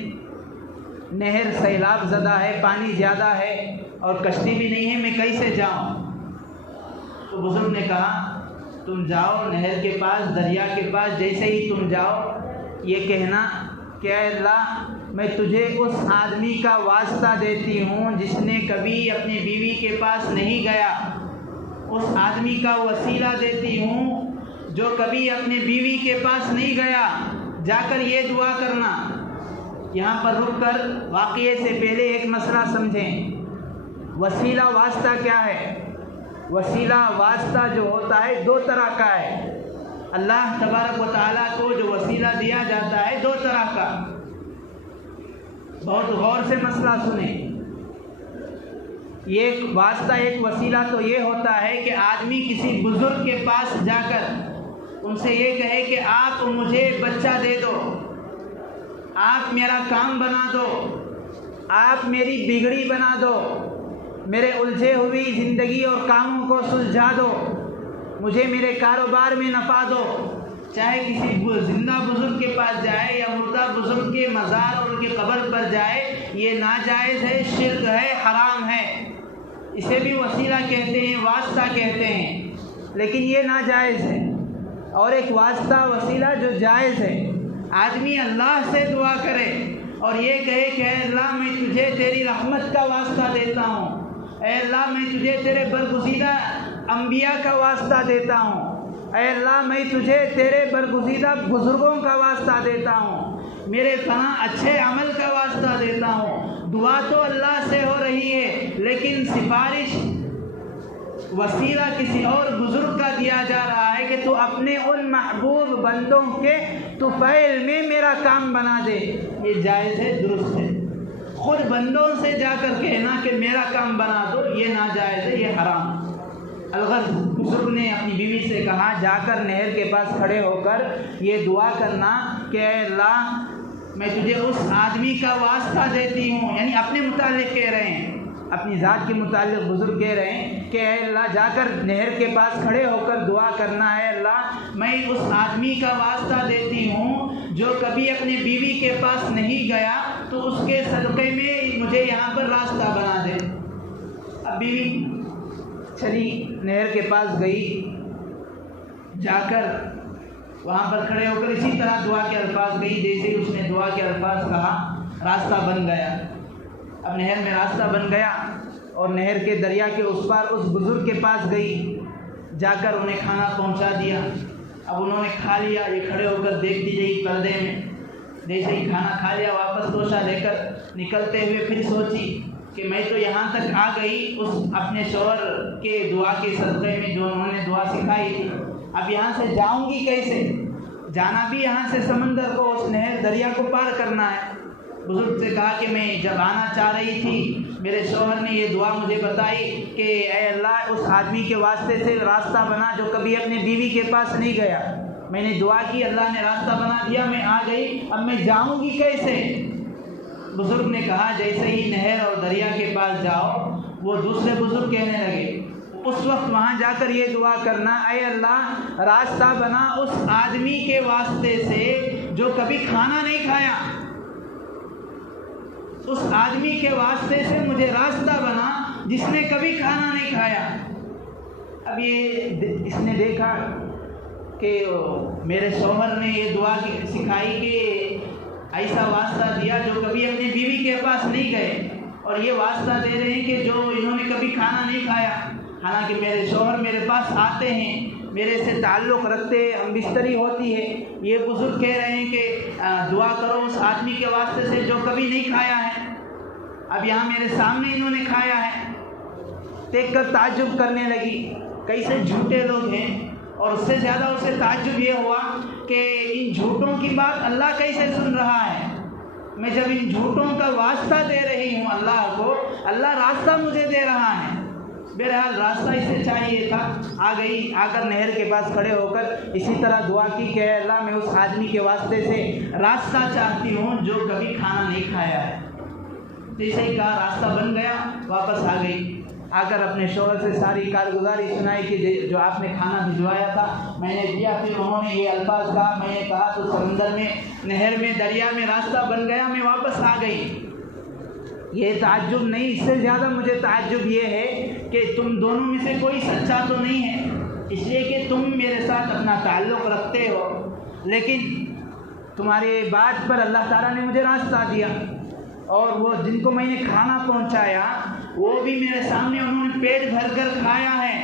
نہر سیلاب زدہ ہے، پانی زیادہ ہے اور کشتی بھی نہیں ہے، میں کیسے جاؤں؟ تو بزرگ نے کہا تم جاؤ نہر کے پاس، دریا کے پاس، جیسے ہی تم جاؤ یہ کہنا کہ اے اللہ میں تجھے اس آدمی کا واسطہ دیتی ہوں جس نے کبھی اپنی بیوی کے پاس نہیں گیا، اس آدمی کا وسیلہ دیتی ہوں جو کبھی اپنے بیوی کے پاس نہیں گیا، جا کر یہ دعا کرنا۔ یہاں پر رک کر واقعے سے پہلے ایک مسئلہ سمجھیں۔ وسیلہ واسطہ کیا ہے؟ وسیلہ واسطہ جو ہوتا ہے دو طرح کا ہے۔ اللہ تبارک و تعالیٰ کو جو وسیلہ دیا جاتا ہے دو طرح کا۔ بہت غور سے مسئلہ سنیں۔ ایک واسطہ، ایک وسیلہ تو یہ ہوتا ہے کہ آدمی کسی بزرگ کے پاس جا کر ان سے یہ کہے کہ آپ مجھے بچہ دے دو، آپ میرا کام بنا دو، آپ میری بگڑی بنا دو، میرے الجھے ہوئی زندگی اور کاموں کو سلجھا دو، مجھے میرے کاروبار میں نفع دو۔ چاہے کسی زندہ بزرگ کے پاس جائے یا مردہ بزرگ کے مزار اور ان کی قبر پر جائے، یہ ناجائز ہے، شرک ہے، حرام ہے۔ اسے بھی وسیلہ کہتے ہیں، واسطہ کہتے ہیں، لیکن یہ ناجائز ہے۔ اور ایک واسطہ وسیلہ جو جائز ہے، آدمی اللہ سے دعا کرے اور یہ کہے کہ اے اللہ میں تجھے تیری رحمت کا واسطہ دیتا ہوں، اے اللہ میں تجھے تیرے برگزیدہ انبیاء کا واسطہ دیتا ہوں، اے اللہ میں تجھے تیرے برگزیدہ بزرگوں کا واسطہ دیتا ہوں، میرے فلاں اچھے عمل کا واسطہ دیتا ہوں۔ دعا تو اللہ سے ہو رہی ہے، لیکن سفارش وسیلہ کسی اور بزرگ کا دیا جا رہا ہے کہ تو اپنے ان محبوب بندوں کے طفیل میں میرا کام بنا دے۔ یہ جائز ہے، درست ہے۔ خود بندوں سے جا کر کہنا کہ میرا کام بنا دو، یہ ناجائز ہے، یہ حرام۔ الغرض بزرگ نے اپنی بیوی سے کہا جا کر نہر کے پاس کھڑے ہو کر یہ دعا کرنا کہ اے اللہ میں تجھے اس آدمی کا واسطہ دیتی ہوں، یعنی اپنے متعلق کہہ رہے ہیں، اپنی ذات کے متعلق بزرگ کہہ رہے ہیں کہ اے اللہ جا کر نہر کے پاس کھڑے ہو کر دعا کرنا ہے، اللہ میں اس آدمی کا واسطہ دیتی ہوں جو کبھی اپنی بیوی کے پاس نہیں گیا، تو اس کے صدقے میں مجھے یہاں پر راستہ بنا دے۔ اب بیوی چلی نہر کے پاس گئی، جا کر وہاں پر کھڑے ہو کر اسی طرح دعا کے الفاظ گئی، جیسے ہی اس نے دعا کے الفاظ کہا راستہ بن گیا۔ اب نہر میں راستہ بن گیا اور نہر کے دریا کے اس پار اس بزرگ کے پاس گئی، جا کر انہیں کھانا پہنچا دیا۔ اب انہوں نے کھا لیا، یہ کھڑے ہو کر دیکھتی رہی پردے میں، جیسے ہی کھانا کھا لیا واپس توشہ لے کر نکلتے ہوئے پھر سوچی کہ میں تو یہاں تک آ گئی اس اپنے شوہر کے دعا کے صدقے میں جو انہوں نے دعا سکھائی تھی، اب یہاں سے جاؤں گی کیسے؟ جانا بھی یہاں سے سمندر کو، اس نہر دریا کو پار کرنا ہے۔ بزرگ سے کہا کہ میں جب آنا چاہ رہی تھی میرے شوہر نے یہ دعا مجھے بتائی کہ اے اللہ اس آدمی کے واسطے سے راستہ بنا جو کبھی اپنے بیوی کے پاس نہیں گیا۔ میں نے دعا کی، اللہ نے راستہ بنا دیا، میں آ گئی، اب میں جاؤں گی کیسے؟ بزرگ نے کہا جیسے ہی نہر اور دریا کے پاس جاؤ، وہ دوسرے بزرگ کہنے لگے اس وقت وہاں جا کر یہ دعا کرنا، اے اللہ راستہ بنا اس آدمی کے واسطے سے جو کبھی کھانا نہیں کھایا، اس آدمی کے واسطے سے مجھے راستہ بنا جس نے کبھی کھانا نہیں کھایا۔ اب یہ اس نے دیکھا کہ میرے شوہر نے یہ دعا سکھائی کہ ایسا واسطہ دیا جو کبھی اپنی بیوی کے پاس نہیں گئے اور یہ واسطہ دے رہے ہیں کہ جو انہوں نے کبھی کھانا نہیں کھایا، حالانکہ میرے شوہر میرے پاس آتے ہیں، میرے سے تعلق رکھتے ہیں، ہم بستری ہوتی ہے، یہ بزرگ کہہ رہے ہیں کہ دعا کرو اس آدمی کے واسطے سے جو کبھی نہیں کھایا ہے، اب یہاں میرے سامنے انہوں نے کھایا ہے۔ دیکھ کر تعجب کرنے لگی، کیسے جھوٹے لوگ ہیں، اور اس سے زیادہ اسے تعجب یہ ہوا کہ ان جھوٹوں کی بات اللہ کیسے سن رہا ہے۔ میں جب ان جھوٹوں کا واسطہ دے رہی ہوں اللہ کو، اللہ راستہ مجھے دے رہا ہے۔ بہرحال راستہ اسے چاہیے تھا، آ گئی، آ کر نہر کے پاس کھڑے ہو کر اسی طرح دعا کی کہ اے اللہ میں اس آدمی کے واسطے سے راستہ چاہتی ہوں جو کبھی کھانا نہیں کھایا ہے۔ جیسے ہی کہا راستہ بن گیا، واپس آ گئی، آ کر اپنے شوہر سے ساری کارگزاری سنائی کہ جو آپ نے کھانا بھجوایا تھا میں نے دیا، پھر انہوں نے یہ الفاظ کہا، میں نے کہا تو سمندر میں، نہر میں، دریا میں راستہ بن گیا، میں واپس آ گئی۔ یہ تعجب نہیں، اس سے زیادہ مجھے تعجب یہ ہے کہ تم دونوں میں سے کوئی سچا تو نہیں ہے، اس لیے کہ تم میرے ساتھ اپنا تعلق رکھتے ہو، لیکن تمہارے بات پر اللہ تعالیٰ نے مجھے راستہ دیا، اور وہ جن کو میں نے کھانا پہنچایا وہ بھی میرے سامنے انہوں نے پیٹ بھر کر کھایا ہے،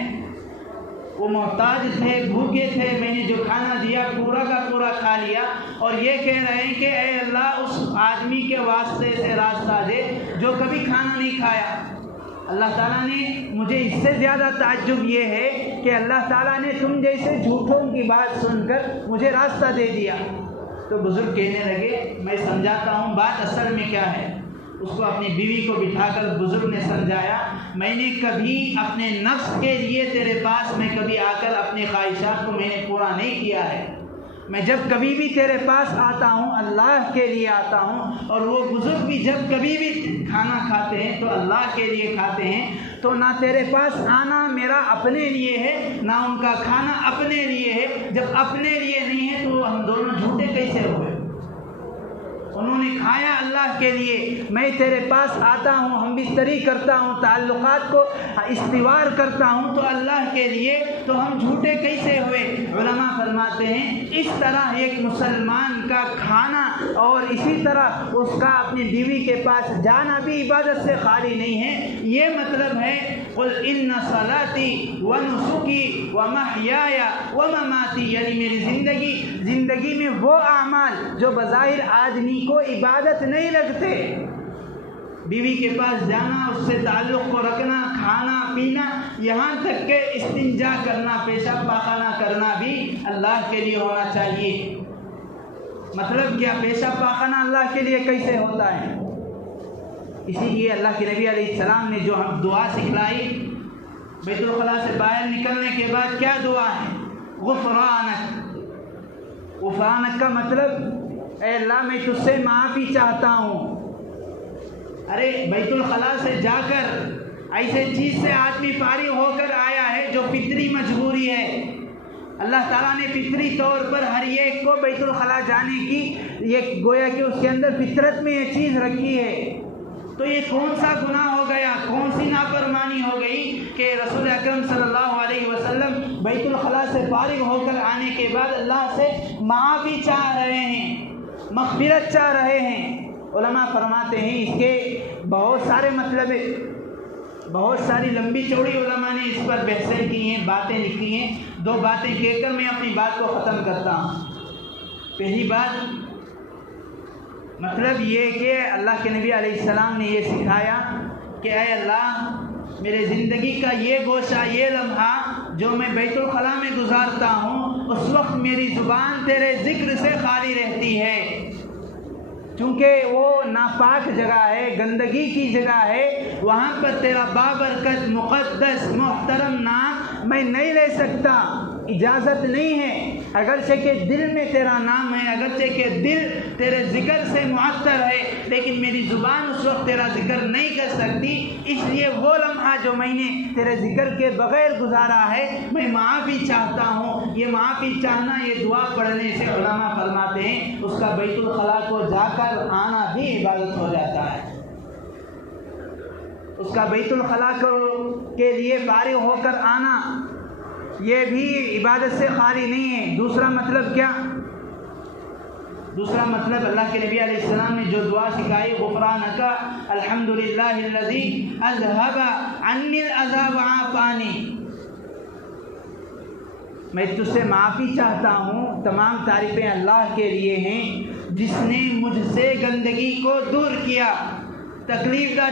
وہ محتاج تھے، بھوکے تھے، میں نے جو کھانا دیا پورا کا پورا کھا لیا، اور یہ کہہ رہے ہیں کہ اے اللہ اس آدمی کے واسطے سے راستہ دے جو کبھی کھانا نہیں کھایا۔ اللہ تعالیٰ نے، مجھے اس سے زیادہ تعجب یہ ہے کہ اللہ تعالیٰ نے تم جیسے جھوٹوں کی بات سن کر مجھے راستہ دے دیا۔ تو بزرگ کہنے لگے میں سمجھاتا ہوں بات اصل میں کیا ہے۔ اس کو اپنی بیوی کو بٹھا کر بزرگ نے سمجھایا، میں نے کبھی اپنے نفس کے لیے تیرے پاس میں کبھی آ کر اپنے خواہشات کو میں نے پورا نہیں کیا ہے، میں جب کبھی بھی تیرے پاس آتا ہوں اللہ کے لیے آتا ہوں، اور وہ بزرگ بھی جب کبھی بھی کھانا کھاتے ہیں تو اللہ کے لیے کھاتے ہیں، تو نہ تیرے پاس آنا میرا اپنے لیے ہے نہ ان کا کھانا اپنے لیے ہے۔ جب اپنے لیے نہیں ہے تو ہم دونوں جھوٹے کیسے ہوئے؟ انہوں نے کھایا اللہ کے لیے، میں تیرے پاس آتا ہوں، ہم بستری کرتا ہوں، تعلقات کو استوار کرتا ہوں تو اللہ کے لیے، تو ہم جھوٹے کیسے ہوئے؟ علماء فرماتے ہیں اس طرح ایک مسلمان کا کھانا اور اسی طرح اس کا اپنی بیوی کے پاس جانا بھی عبادت سے خالی نہیں ہے۔ یہ مطلب ہے قل ان صلاتی ونسکی ومحیای ومماتی، یعنی میری زندگی میں وہ اعمال جو بظاہر آدمی کو عبادت نہیں لگتے، بیوی کے پاس جانا، اس سے تعلق کو رکھنا، کھانا پینا، یہاں تک کہ استنجا کرنا، پیشاب پاخانہ کرنا بھی اللہ کے لیے ہونا چاہیے۔ مطلب کیا؟ پیشاب پاخانہ اللہ کے لیے کیسے ہوتا ہے؟ اسی لیے اللہ کے نبی علیہ السلام نے جو ہم دعا سکھلائی بیت الخلاء سے باہر نکلنے کے بعد، کیا دعا ہے؟ غفرانک۔ غفرانک کا مطلب اے اللہ میں تجھ سے معافی چاہتا ہوں۔ ارے بیت الخلاء سے جا کر ایسے چیز سے آدمی فارغ ہو کر آیا ہے جو فطری مجبوری ہے۔ اللہ تعالیٰ نے فطری طور پر ہر ایک کو بیت الخلاء جانے کی، یہ گویا کہ اس کے اندر فطرت میں یہ چیز رکھی ہے، تو یہ کون سا گناہ ہو گیا، کون سی نافرمانی ہو گئی کہ رسول اکرم صلی اللہ علیہ وسلم بیت الخلاء سے فارغ ہو کر آنے کے بعد اللہ سے معافی چاہ رہے ہیں، مغفرت چاہ رہے ہیں۔ علماء فرماتے ہیں اس کے بہت سارے مطلب، بہت ساری لمبی چوڑی علماء نے اس پر بحثیں کی ہیں، باتیں لکھی ہیں۔ دو باتیں کہہ کر میں اپنی بات کو ختم کرتا ہوں۔ پہلی بات مطلب یہ کہ اللہ کے نبی علیہ السلام نے یہ سکھایا کہ اے اللہ میرے زندگی کا یہ گوشہ، یہ لمحہ جو میں بیت الخلاء میں گزارتا ہوں، اس وقت میری زبان تیرے ذکر سے خالی رہتی ہے، چونکہ وہ ناپاک جگہ ہے، گندگی کی جگہ ہے، وہاں پر تیرا بابرکت مقدس محترم نام میں نہیں لے سکتا، اجازت نہیں ہے۔ اگرچہ کہ دل میں تیرا نام ہے، اگرچہ کہ دل تیرے ذکر سے معطر ہے، لیکن میری زبان اس وقت تیرا ذکر نہیں کر سکتی، اس لیے وہ لمحہ جو میں نے تیرے ذکر کے بغیر گزارا ہے میں معافی چاہتا ہوں۔ یہ معافی چاہنا، یہ دعا پڑھنے سے علماء فرماتے ہیں اس کا بیت الخلاء کو جا کر آنا بھی عبادت ہو جاتا ہے۔ اس کا بیت الخلاء کے لیے فارغ ہو کر آنا یہ بھی عبادت سے خالی نہیں ہے۔ دوسرا مطلب کیا؟ دوسرا مطلب اللہ کے نبی علیہ السلام نے جو دعا سکھائی، غفرانک الحمدللہ الذی اذھب عنی الاذی وعافانی، میں تجھ سے معافی چاہتا ہوں، تمام تعریفیں اللہ کے لیے ہیں جس نے مجھ سے گندگی کو دور کیا، تکلیف دہ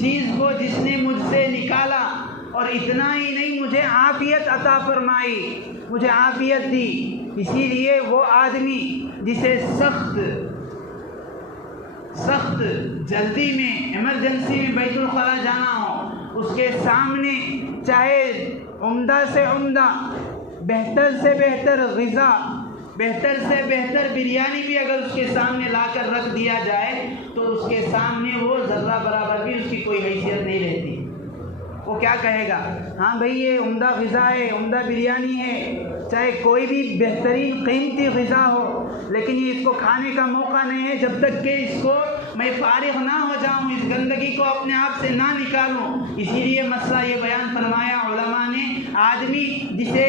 چیز کو جس نے مجھ سے نکالا، اور اتنا ہی نہیں مجھے عافیت عطا فرمائی، مجھے عافیت دی۔ اسی لیے وہ آدمی جسے سخت جلدی میں ایمرجنسی میں بیت الخلا جانا ہو، اس کے سامنے چاہے عمدہ سے عمدہ، بہتر سے بہتر غذا، بہتر سے بہتر بریانی بھی اگر اس کے سامنے لا کر رکھ دیا جائے تو اس کے سامنے وہ ذرہ برابر بھی اس کی کوئی حیثیت نہیں رہتی۔ وہ کیا کہے گا؟ ہاں بھئی یہ عمدہ غذا ہے، عمدہ بریانی ہے، چاہے کوئی بھی بہترین قیمتی غذا ہو، لیکن یہ اس کو کھانے کا موقع نہیں ہے جب تک کہ اس کو میں فارغ نہ ہو جاؤں، اس گندگی کو اپنے آپ سے نہ نکالوں۔ اسی لیے مسئلہ یہ بیان فرمایا علماء نے، آدمی جسے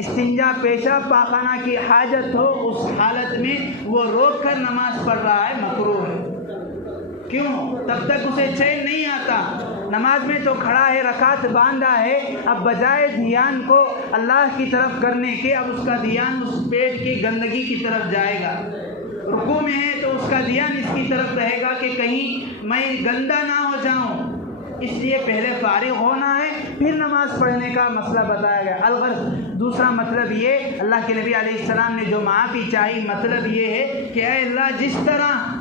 استنجا پیشاب پاخانہ کی حاجت ہو، اس حالت میں وہ روک کر نماز پڑھ رہا ہے، مکروہ ہے۔ کیوں؟ تب تک اسے چین نہیں آتا، نماز میں تو کھڑا ہے، رکعت باندھا ہے، اب بجائے دھیان کو اللہ کی طرف کرنے کے اب اس کا دھیان اس پیٹ کی گندگی کی طرف جائے گا۔ رکوع میں ہے تو اس کا دھیان اس کی طرف رہے گا کہ کہیں میں گندا نہ ہو جاؤں، اس لیے پہلے فارغ ہونا ہے پھر نماز پڑھنے کا مسئلہ بتایا گیا۔ الغرض دوسرا مطلب یہ، اللہ کے نبی علیہ السلام نے جو معافی چاہی، مطلب یہ ہے کہ اے اللہ جس طرح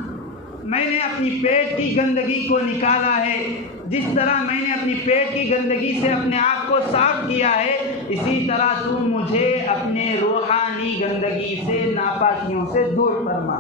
میں نے اپنی پیٹ کی گندگی کو نکالا ہے، جس طرح میں نے اپنی پیٹ کی گندگی سے اپنے آپ کو صاف کیا ہے، اسی طرح تو مجھے اپنے روحانی گندگی سے، ناپاکیوں سے دور فرما۔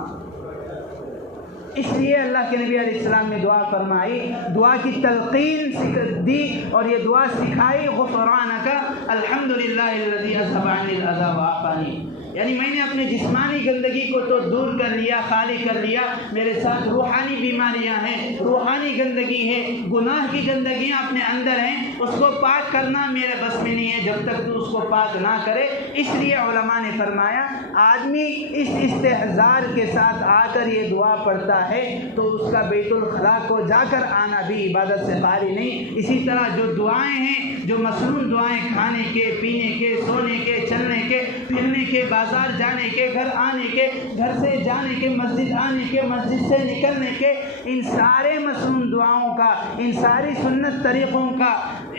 اس لیے اللہ کے نبی علیہ السلام نے دعا فرمائی، دعا کی تلقین دی اور یہ دعا سکھائی، غفرانک الحمدللہ الذی اذھب عنی الاذی وعافانی، یعنی میں نے اپنے جسمانی گندگی کو تو دور کر لیا، خالی کر لیا، میرے ساتھ روحانی بیماریاں ہیں، روحانی گندگی ہے، گناہ کی گندگیاں اپنے اندر ہیں، اس کو پاک کرنا میرے بس میں نہیں ہے جب تک تو اس کو پاک نہ کرے۔ اس لیے علماء نے فرمایا آدمی اس استحضار کے ساتھ آ کر یہ دعا پڑھتا ہے تو اس کا بیت الخلا کو جا کر آنا بھی عبادت سے خالی نہیں۔ اسی طرح جو دعائیں ہیں، جو مصنون دعائیں، کھانے کے، پینے کے، سونے کے، چلنے کے، پھرنے کے، بازار جانے کے، گھر آنے کے، گھر سے جانے کے، مسجد آنے کے، مسجد سے نکلنے کے، ان سارے مصنون دعاؤں کا، ان ساری سنت طریقوں کا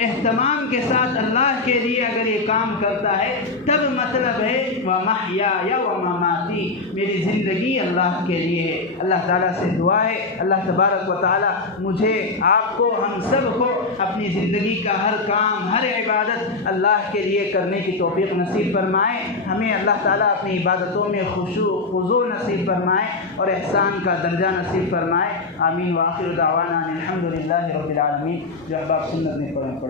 اہتمام کے ساتھ اللہ کے لیے اگر یہ کام کرتا ہے تب مطلب ہے وَمَحْيَايَ وَمَمَاتِي، میری زندگی اللہ کے لیے ہے۔ اللہ تعالیٰ سے دعا ہے اللہ تبارک و تعالیٰ مجھے، آپ کو، ہم سب کو اپنی زندگی کا ہر کام، ہر عبادت اللہ کے لیے کرنے کی توفیق نصیب فرمائے، ہمیں اللہ تعالیٰ اپنی عبادتوں میں خشوع خضوع نصیب فرمائے اور احسان کا درجہ نصیب فرمائے۔ آمین۔ وآخر دعوانا الحمدللہ رب العالمین۔ جو احباب سنت میں پڑھے